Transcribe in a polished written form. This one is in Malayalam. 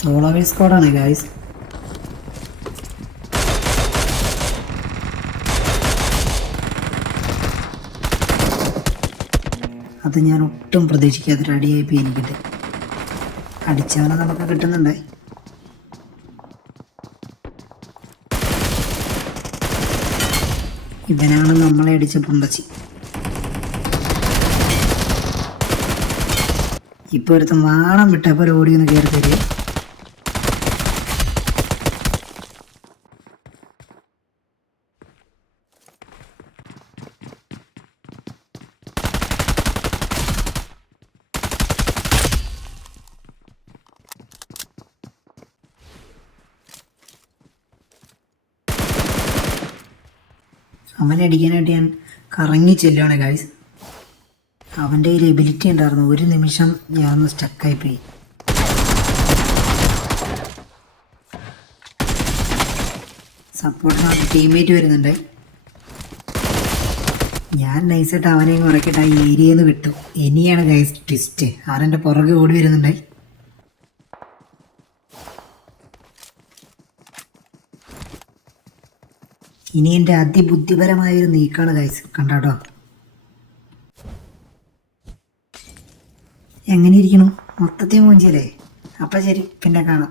Solo സ്ക്വാഡാണ് guys. അത് ഞാൻ ഒട്ടും പ്രതീക്ഷിക്കാത്തൊരു അടിയായിപ്പോയി എനിക്കിട്ട്. അടിച്ചവനെ നമുക്ക് കിട്ടുന്നുണ്ട്. ഇവനാണ് നമ്മളെ അടിച്ച പുണ്ടച്ചി. ഇപ്പോൾ ഒരുത്തം വാണം വിട്ടപ്പോൾ ഒരു ഓടി ഒന്ന് കയറി തരിക. അവനെ അടിക്കാനായിട്ട് ഞാൻ കറങ്ങി ചെല്ലുവാണ് ഗായ്സ്. അവൻ്റെ ഒരു എബിലിറ്റി ഉണ്ടായിരുന്നു. ഒരു നിമിഷം ഞാനൊന്ന് സ്റ്റക്കായിപ്പോയി. സപ്പോർട്ടിന് ടീംമേറ്റ് വരുന്നുണ്ട്. ഞാൻ നൈസായിട്ട് അവനെ ഉറക്കിയിട്ട് ആ ഏരിയയിൽ നിന്ന് വിട്ടു. ഇനിയാണ് ഗൈസ് ട്വിസ്റ്റ്. അവനെൻ്റെ പുറകെ ഓടി വരുന്നുണ്ട്. ഇനി എൻ്റെ അതിബുദ്ധിപരമായൊരു നീക്കമാണ് ഗൈസ്. കണ്ടോ എങ്ങനെ ഇരിക്കണു? മൊത്തത്തിൽ മൂഞ്ചിയല്ലേ? അപ്പം ശരി, പിന്നെ കാണാം.